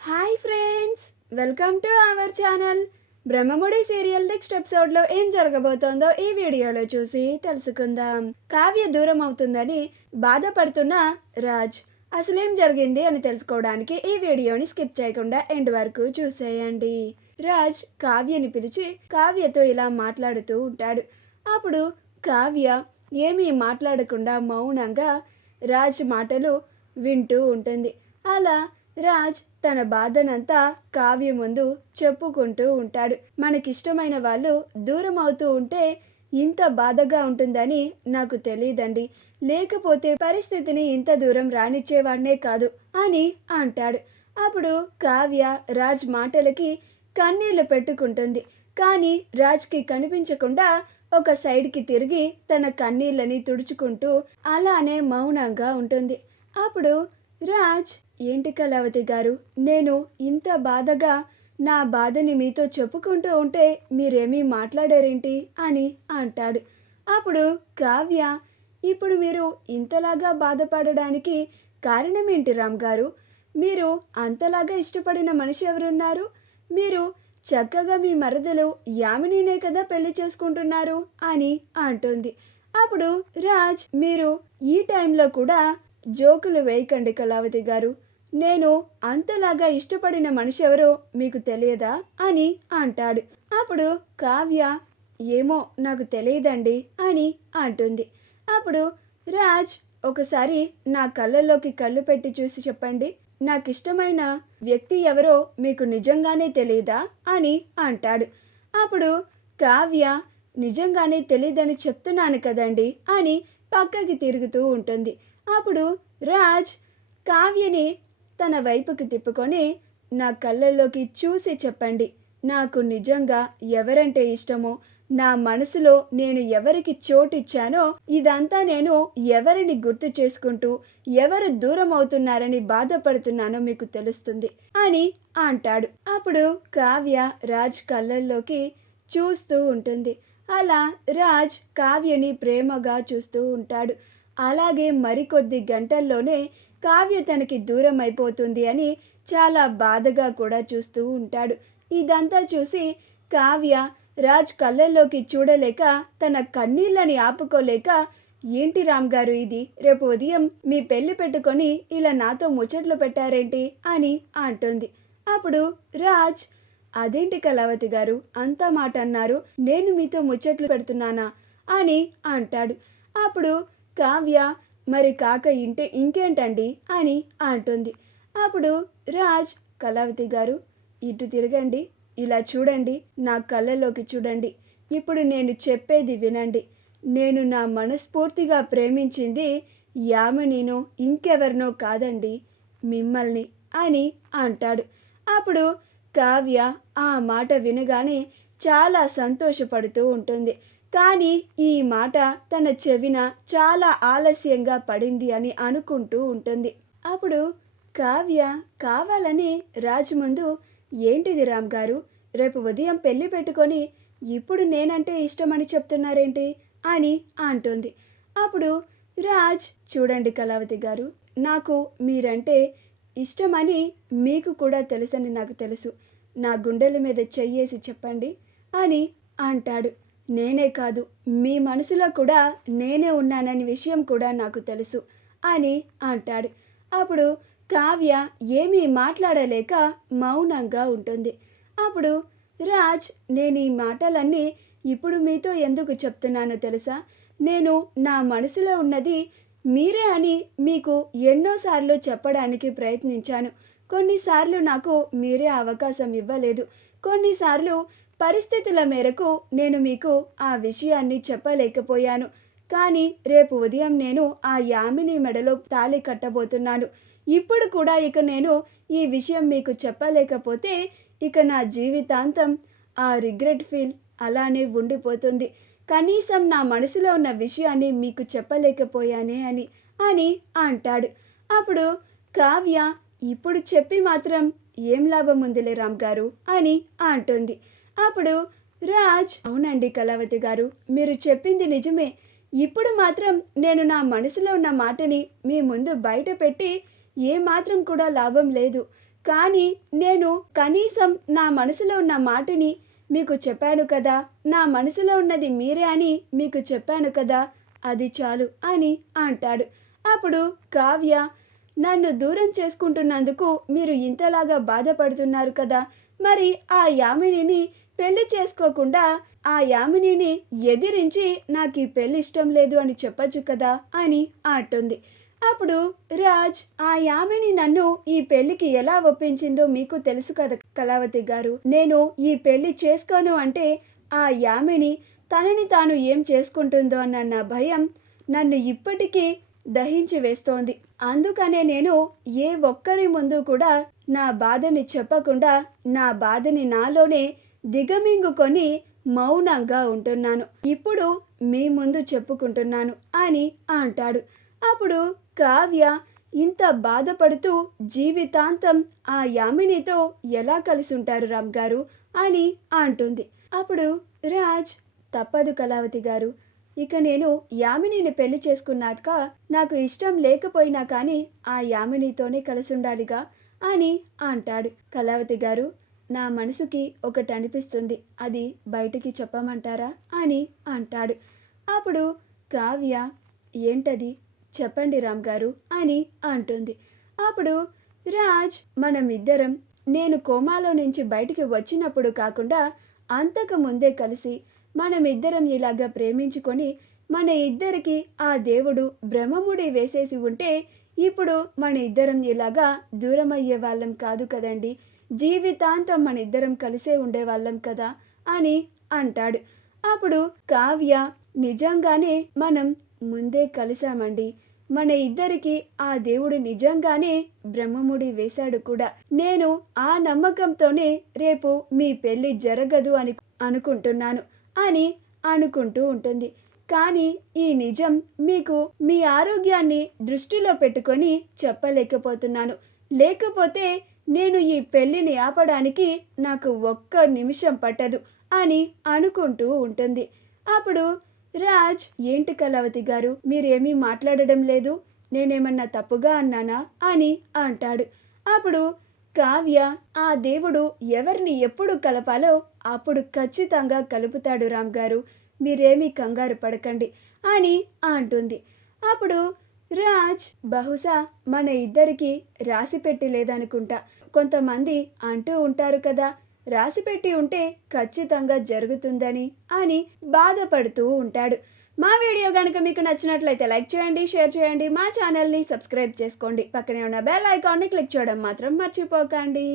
Hi friends, welcome to our channel. Brahmamudi serial next ఎపిసోడ్లో ఏం జరగబోతోందో ఈ వీడియోలో చూసి తెలుసుకుందాం. కావ్య దూరం అవుతుందని బాధపడుతున్న రాజ్ అసలేం జరిగింది అని తెలుసుకోవడానికి ఈ వీడియోని స్కిప్ చేయకుండా ఎండ్ వరకు చూసేయండి. రాజ్ కావ్యని పిలిచి కావ్యతో ఇలా మాట్లాడుతూ ఉంటాడు. అప్పుడు కావ్య ఏమీ మాట్లాడకుండా మౌనంగా రాజ్ మాటలు వింటూ ఉంటుంది. అలా రాజ్ తన బాధనంతా కావ్య ముందు చెప్పుకుంటూ ఉంటాడు. మనకిష్టమైన వాళ్ళు దూరం అవుతూ ఉంటే ఇంత బాధగా ఉంటుందని నాకు తెలియదండి, లేకపోతే పరిస్థితిని ఇంత దూరం రానిచ్చేవాడినే కాదు అని అంటాడు. అప్పుడు కావ్య రాజ్ మాటలకి కన్నీళ్లు పెట్టుకుంటుంది. కానీ రాజ్కి కనిపించకుండా ఒక సైడ్కి తిరిగి తన కన్నీళ్ళని తుడుచుకుంటూ అలానే మౌనంగా ఉంటుంది. అప్పుడు రాజ్, ఏంటి కళావతి గారు, నేను ఇంత బాధగా నా బాధని మీతో చెప్పుకుంటూ ఉంటే మీరేమీ మాట్లాడారేంటి అని అంటాడు. అప్పుడు కావ్య, ఇప్పుడు మీరు ఇంతలాగా బాధపడడానికి కారణం ఏంటి రామ్ గారు? మీరు అంతలాగా ఇష్టపడిన మనిషి ఎవరున్నారు? మీరు చక్కగా మీ మరదలు యామినినే కదా పెళ్లి చేసుకుంటున్నారు అని అంటుంది. అప్పుడు రాజ్, మీరు ఈ టైంలో కూడా జోకులు వేయకండి కళావతి గారు, నేను అంతలాగా ఇష్టపడిన మనిషి ఎవరో మీకు తెలియదా అని అంటాడు. అప్పుడు కావ్య, ఏమో నాకు తెలియదండి అని అంటుంది. అప్పుడు రాజ్, ఒకసారి నా కళ్ళల్లోకి కళ్ళు పెట్టి చూసి చెప్పండి, నాకు ఇష్టమైన వ్యక్తి ఎవరో మీకు నిజంగానే తెలియదా అని అంటాడు. అప్పుడు కావ్య, నిజంగానే తెలియదని చెప్తున్నాను కదండి అని పక్కకి తిరుగుతూ ఉంటుంది. అప్పుడు రాజ్ కావ్యని తన వైపుకి తిప్పుకొని, నా కళ్ళల్లోకి చూసి చెప్పండి, నాకు నిజంగా ఎవరంటే ఇష్టమో, నా మనసులో నేను ఎవరికి చోటిచ్చానో ఇదంతా నేను ఎవరిని గుర్తు చేసుకుంటూ ఎవరు దూరం అవుతున్నారని బాధపడుతున్నానో మీకు తెలుస్తుంది అని అంటాడు. అప్పుడు కావ్య రాజ్ కళ్ళల్లోకి చూస్తూ ఉంటుంది. అలా రాజ్ కావ్యని ప్రేమగా చూస్తూ ఉంటాడు. అలాగే మరికొద్ది గంటల్లోనే కావ్య తనకి దూరం అయిపోతుంది అని చాలా బాధగా కూడా చూస్తూ ఉంటాడు. ఇదంతా చూసి కావ్య రాజ్ కళ్ళల్లోకి చూడలేక తన కన్నీళ్ళని ఆపుకోలేక, ఏంటి రామ్ గారు ఇది, రేపు ఉదయం మీ పెళ్లి పెట్టుకొని ఇలా నాతో ముచ్చట్లు పెట్టారేంటి అని అంటుంది. అప్పుడు రాజ్, అదేంటి కళావతి గారు అంత మాట అన్నారు, నేను మీతో ముచ్చట్లు పెడుతున్నానా అని అంటాడు. అప్పుడు కావ్య, మరి కాక ఇంకేంటండి అని అంటుంది. అప్పుడు రాజ్, కళావతి గారు ఇటు తిరగండి, ఇలా చూడండి, నా కళ్ళలోకి చూడండి, ఇప్పుడు నేను చెప్పేది వినండి, నేను నా మనస్ఫూర్తిగా ప్రేమించింది యామినినో ఇంకెవరినో కాదండి, మిమ్మల్ని అని అంటాడు. అప్పుడు కావ్య ఆ మాట వినగానే చాలా సంతోషపడుతూ ఉంటుంది. కానీ ఈ మాట తన చెవిన చాలా ఆలస్యంగా పడింది అని అనుకుంటూ ఉంటుంది. అప్పుడు కావ్య కావాలని రాజు ముందు, ఏంటిది రామ్ గారు, రేపు ఉదయం పెళ్లి పెట్టుకొని ఇప్పుడు నేనంటే ఇష్టమని చెప్తున్నారేంటి అని అంటుంది. అప్పుడు రాజ్, చూడండి కళావతి గారు, నాకు మీరంటే ఇష్టమని మీకు కూడా తెలుసని నాకు తెలుసు, నా గుండెల మీద చెయ్యేసి చెప్పండి అని అంటాడు. నేనే కాదు, మీ మనసులో కూడా నేనే ఉన్నానని విషయం కూడా నాకు తెలుసు అని అంటాడు. అప్పుడు కావ్య ఏమీ మాట్లాడలేక మౌనంగా ఉంటుంది. అప్పుడు రాజ్, నేను ఈ మాటలన్నీ ఇప్పుడు మీతో ఎందుకు చెప్తున్నానో తెలుసా? నేను నా మనసులో ఉన్నది మీరే అని మీకు ఎన్నోసార్లు చెప్పడానికి ప్రయత్నించాను. కొన్నిసార్లు నాకు మీరే అవకాశం ఇవ్వలేదు. కొన్నిసార్లు పరిస్థితుల మేరకు నేను మీకు ఆ విషయాన్ని చెప్పలేకపోయాను. కానీ రేపు ఉదయం నేను ఆ యామిని మెడలో తాళి కట్టబోతున్నాను. ఇప్పుడు కూడా ఇక నేను ఈ విషయం మీకు చెప్పలేకపోతే ఇక నా జీవితాంతం ఆ రిగ్రెట్ ఫీల్ అలానే ఉండిపోతుంది. కనీసం నా మనసులో ఉన్న విషయాన్ని మీకు చెప్పలేకపోయానే అని అంటాడు. అప్పుడు కావ్య, ఇప్పుడు చెప్పి మాత్రం ఏం లాభం ఉందిలే రామ్ గారు అని అంటుంది. అప్పుడు రాజ్, అవునండి కళావతి గారు, మీరు చెప్పింది నిజమే, ఇప్పుడు మాత్రం నేను నా మనసులో ఉన్న మాటని మీ ముందు బయట పెట్టి ఏమాత్రం కూడా లాభం లేదు. కానీ నేను కనీసం నా మనసులో ఉన్న మాటని మీకు చెప్పాను కదా, నా మనసులో ఉన్నది మీరే అని మీకు చెప్పాను కదా, అది చాలు అని అంటాడు. అప్పుడు కావ్య, నన్ను దూరం చేసుకుంటున్నందుకు మీరు ఇంతలాగా బాధపడుతున్నారు కదా, మరి ఆ యామినిని పెళ్లి చేసుకోకుండా ఆ యామినిని ఎదిరించి నాకు ఈ పెళ్లి ఇష్టం లేదు అని చెప్పొచ్చు కదా అని అంటుంది. అప్పుడు రాజ్, ఆ యామిని నన్ను ఈ పెళ్లికి ఎలా ఒప్పించిందో మీకు తెలుసు కదా కళావతి గారు. నేను ఈ పెళ్లి చేసుకోను అంటే ఆ యామిని తనని తాను ఏం చేసుకుంటుందో అన్న నా భయం నన్ను ఇప్పటికీ దహించి వేస్తోంది. అందుకనే నేను ఏ ఒక్కరి ముందు కూడా నా బాధని చెప్పకుండా నా బాధని నాలోనే దిగమింగుకొని మౌనంగా ఉంటున్నాను. ఇప్పుడు మీ ముందు చెప్పుకుంటున్నాను అని అంటాడు. అప్పుడు కావ్య ఇంత బాధపడుతూ జీవితాంతం ఆ యామినితో ఎలా కలిసి ఉంటారు రామ్ గారు అని అంటుంది. అప్పుడు రాజ్, తప్పదు కళావతి గారు, ఇక నేను యామినిని పెళ్లి చేసుకున్నాక నాకు ఇష్టం లేకపోయినా కానీ ఆ యామినితోనే కలిసి ఉండాలిగా అని అంటాడు. కళావతి గారు, నా మనసుకి ఒకటి అనిపిస్తుంది, అది బయటికి చెప్పమంటారా అని అంటాడు. అప్పుడు కావ్య, ఏంటది చెప్పండి రామ్ గారు అని అంటుంది. అప్పుడు రాజ్, మనమిద్దరం నేను కోమాలో నుంచి బయటికి వచ్చినప్పుడు కాకుండా అంతకు ముందే కలిసి మనమిద్దరం ఇలాగా ప్రేమించుకొని మన ఇద్దరికి ఆ దేవుడు బ్రహ్మముడి వేసేసి ఉంటే ఇప్పుడు మన ఇద్దరం ఇలాగా దూరం అయ్యే వాళ్ళం కాదు కదండి, జీవితాంతం మన ఇద్దరం కలిసే ఉండేవాళ్ళం కదా అని అంటాడు. అప్పుడు కావ్య, నిజంగానే మనం ముందే కలిసామండి, మన ఇద్దరికి ఆ దేవుడు నిజంగానే బ్రహ్మముడి వేశాడు కూడా. నేను ఆ నమ్మకంతోనే రేపు మీ పెళ్లి జరగదు అని అనుకుంటున్నాను అని అనుకుంటూ ఉంటుంది. కానీ ఈ నిజం మీకు మీ ఆరోగ్యాన్ని దృష్టిలో పెట్టుకొని చెప్పలేకపోతున్నాను, లేకపోతే నేను ఈ పెళ్లిని ఆపడానికి నాకు ఒక్క నిమిషం పట్టదు అని అనుకుంటూ ఉంటుంది. అప్పుడు రాజ్, ఏంటి కళావతి గారు, మీరేమీ మాట్లాడడం లేదు, నేనేమన్నా తప్పుగా అన్నానా అని అంటాడు. అప్పుడు కావ్య, ఆ దేవుడు ఎవరిని ఎప్పుడు కలపాలో అప్పుడు ఖచ్చితంగా కలుపుతాడు రామ్ గారు, మీరేమీ కంగారు పడకండి అని అంటుంది. అప్పుడు రాజ్, బహుశా మన ఇద్దరికి రాసిపెట్టి లేదనుకుంటా, కొంతమంది అంటూ ఉంటారు కదా, రాసిపెట్టి ఉంటే ఖచ్చితంగా జరుగుతుందని అని బాధపడుతూ ఉంటాడు. మా వీడియో కనుక మీకు నచ్చినట్లయితే లైక్ చేయండి, షేర్ చేయండి, మా ఛానల్ని సబ్స్క్రైబ్ చేసుకోండి, పక్కనే ఉన్న బెల్ ఐకాన్ని క్లిక్ చేయడం మాత్రం మర్చిపోకండి.